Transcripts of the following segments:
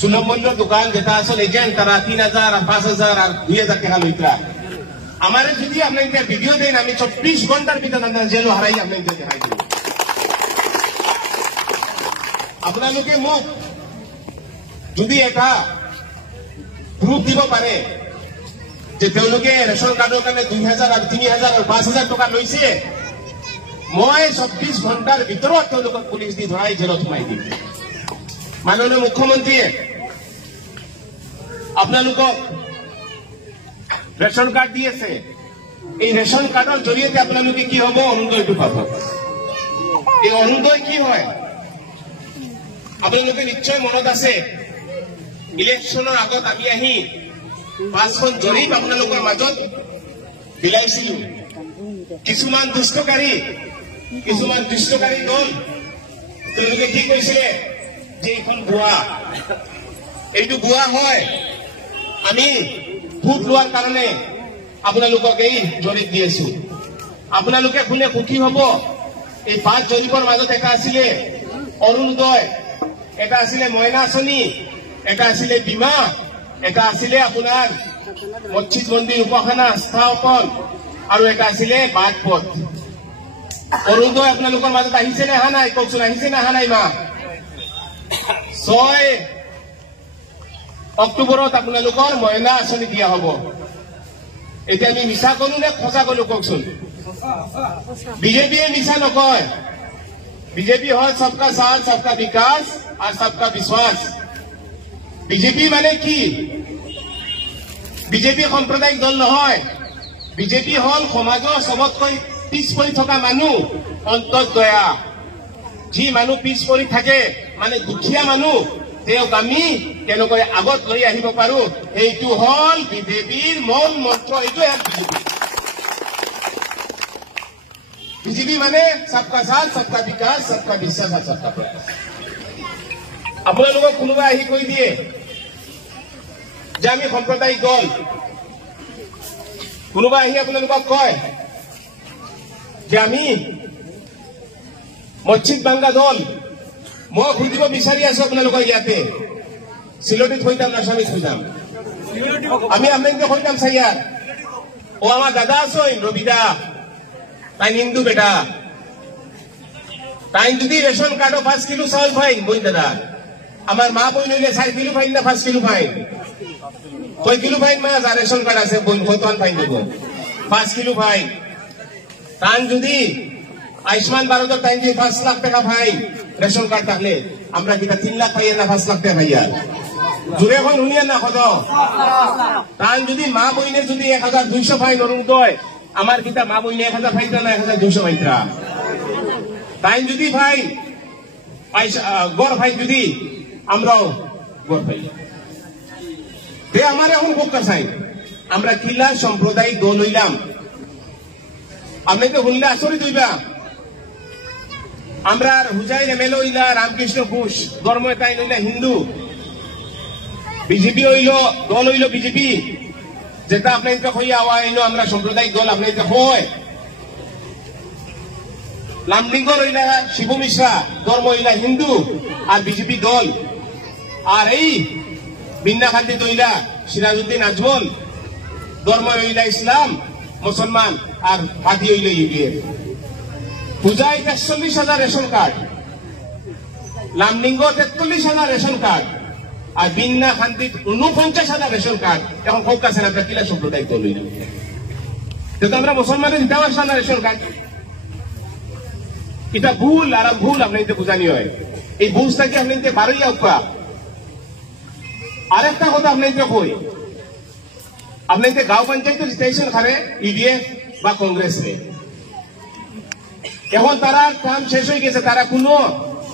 সুলভ মূল্যর দোকান যেটা আসল এজেন্ট তারা 3,000 আর 5,000 আর 2,000 টাকা লইতরা আমার যদি আপনাদের ভিডিও দেন আমি 24 ঘন্টার ভিতরে জেল হারাই আপনাদের দেখাই দেব আপনালোকে মোক যদি এটা প্রুফ দিব পারে যে তেওঁলোকে রেশন কার্ডের কারণে 2,000 আর 3,000 আর 5,000 টাকা লইছে মই 24 ঘন্টার ভিতৰত তেওঁলোকক পুলিশ দি ধৰাই জেলত সোমাই দিম মাননীয় মুখ্যমন্ত্রীয়ে আপনালোকক রেশন কার্ড দিয়েছে এই রেশন কার্ডের জরিয়ে আপনালোকে কি হব অরুণোদয়টো পাব এই অরুণোদয় কি হয় আপোনালোকে নিশ্চয় মনত আছে ইলেকশনের আগত আমি আহি 5খন জরিপ আপোনালোকৰ মাজত বিলাইছিলো কিছুমান দুষ্টকারী দল তেওঁলোকে কি কৈছিলে যে এইখন ভুয়া এইটো ভুয়া হয় আমি ভোট লোৱাৰ কাৰণে আপোনালোকক এই জৰিপ দি আছো আপোনালোকে শুনে সুখী হব এই 5 জৰিপৰ মাজত এটা আছিলে অৰুণোদয় এটা আছিলে ময়না আঁচনি এটা আছিলে বীমা এটা আছিলে আপোনাৰ মসজিদ মন্দিৰ উপাসনা স্থাপন আৰু এটা আছিলে বাট পথ অৰুণোদয় আপোনালোকৰ মাজত আহিছে নে অহা নাই কওকচোন আহিছে নে অহা নাই মা 6 অক্টোবৰত আপোনালোকৰ ময়না আঁচনি দিয়া হব এতিয়া আমি মিছা কলো নে সঁচা কলো কওকচোন বিজেপিয়ে মিছা নকয় বিজেপি হয় সবকা সাথ সবকা বিকাশ আর সবকা বিশ্বাস বিজেপি মানে কি বিজেপি সাম্প্রদায়িক দল নহয় বিজেপি হল সমাজৰ সবতকৈ পিছ পৰি থকা মানুহ অন্তৰ্দয়া যি মানুহ পিছ পৰি থাকে মানে দুখীয়া মানুহ তেওঁক আমি কেনেকৈ আগত লৈ আহিব পাৰো এইটো হল বিজেপিৰ মূল মন্ত্ৰ এইটো বিজেপি মানে সবকা সাথ সবকা বিকাশ সবকা বিশ্বাস আৰ সবকা প্ৰয়াস আপোনালোকক কোনোবাই আহি কৈ দিয়ে যে আমি সাম্প্ৰদায়িক দল কোনোবাই আহি আপোনালোকক কয় যে আমি মসজিদ ভাঙ্গা দল মই খুঁজিব বিচাৰি আছো আপোনালোকৰ ইয়াতে সিলটিত হইতাম না স্বামীত হইতাম আমি আপনাদের হইতাম সাইয়ার ও আমার দাদা আছেন রবিদা তাই হিন্দু বেটা তাই যদি রেশন কার্ডও 5 কিলো চাউল ফাইন বই দাদা আমার মা বই নইলে 4 কিলো ফাইন না 5 কিলো ফাইন কয় কিলো ফাইন মা যা রেশন কার্ড আছে বই কতন ফাইন দেব 5 কিলো ফাইন তান যদি আয়ুষ্মান ভারতের টাইম দিয়ে 5 লাখ টাকা ফাইন রেশন কার্ড থাকলে আমরা কিটা 3 লাখ পাইয়া না 5 লাখ টাকা পাইয়া জুড়ে এখন শুনিয়া না কত তান যদি মা বইনে যদি 1200 ফাইন অরুণোদয় আমার কিতা মা বইনে 1000 ফাইন না 1200 ফাইন তাই যদি ভাই গড় ভাই যদি আমরাও গড় ভাই তে আমার এখন বক্তা চাই আমরা কিলা সাম্প্রদায়িক দল হইলাম আপনি তো শুনলে আচরিত হইবা আমরা হুজাইর এমএলএ হইলা রামকৃষ্ণ ঘোষ ধর্ম তাই হইলা হিন্দু বিজেপি হইল দল হইল বিজেপি যেটা আপনাদের হইয়া আওয়া হইল আমরা সাম্প্রদায়িক দল আপনাদের হয় লামডিঙ্গর হইলা শিব মিশ্রা ধর্ম হইলা হিন্দু আর বিজেপি দল আর এই বিন্দাখান্তি হইলা সিরাজউদ্দিন আজমল ধর্ম হইলা ইসলাম মুসলমান আর হাতি হইল ইউপিএফ পূজায় ৪৩,০০০ রেশন কার্ড লামডিঙ্গ ৪৩,০০০ রেশন কার্ড আর বিন্না খান্তিত ৪৯,০০০ রেশন কার্ড এখন হোক আছে না আমরা কিলা সাম্প্রদায়িক দল হইল কিন্তু আমরা মুসলমানের দিতে পারছি না রেশন কার্ড এটা ভুল আর ভুল আপনাদের বুঝানি হয় এই বুঝটাকে আপনাদের বাড়াইয়া উঠা আরেকটা কথা আপনাদের কই আপনাদের গাঁও পঞ্চায়েত জিতাইছেন খারে ইডিএফ বা কংগ্রেসে এখন তারা কাম শেষ হয়ে গেছে তারা কোনো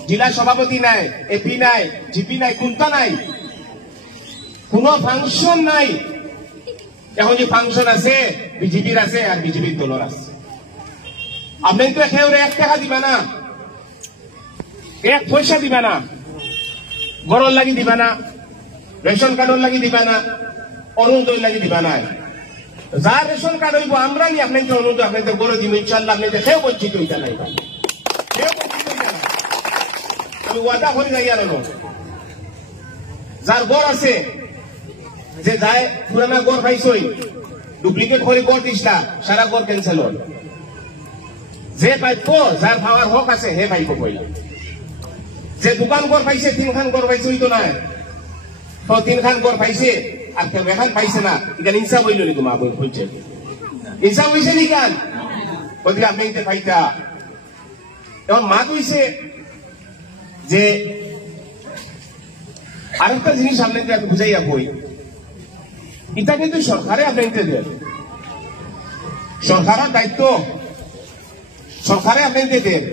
জেলা সভাপতি নাই এপি নাই জিপি নাই কোনটা নাই কোনো ফাংশন নাই এখন যে ফাংশন আছে বিজেপির আছে আর বিজেপির দলের আছে আপনি তো একেবারে 1 টাকা দিবা না 1 পয়সা দিবা না গড়র লাগি দিবা না রেশন কার্ডর লাগি দিবা না অরুণোদয় লাগি দিবা না যা রেশন কার্ড হইব আমরা নি আপনাদের অরুণোদয় আপনাদের গড়ে দিব ইনশাআল্লাহ আপনাদের কেউ বঞ্চিত হইতা নাই আমি ওয়াদা করে যাই আর যার গড় আছে যে যায় পুরানা গড় পাইছই ডুপ্লিকেট করে গড় দিসটা সারা গড় ক্যান্সেল হল যে পাইব যার পাওয়ার হক আছে হে পাইব কইলা যে দোকান গড় পাইছে 3 খান গড় পাইছে তো নাই তো 3 খান গড় পাইছে আর কেউ এখান পাইছে না এখানে ইনসাফ হইল নি তোমার বলছে ইনসাফ হইছে নি কান ওদিকে আমি পাইতা এখন মা কইছে যে আরেকটা জিনিস আপনাকে বুঝাইয়া বই এটা কিন্তু সরকারে আপনাকে দেন সরকারের দায়িত্ব সরকারে আপনাকে দেন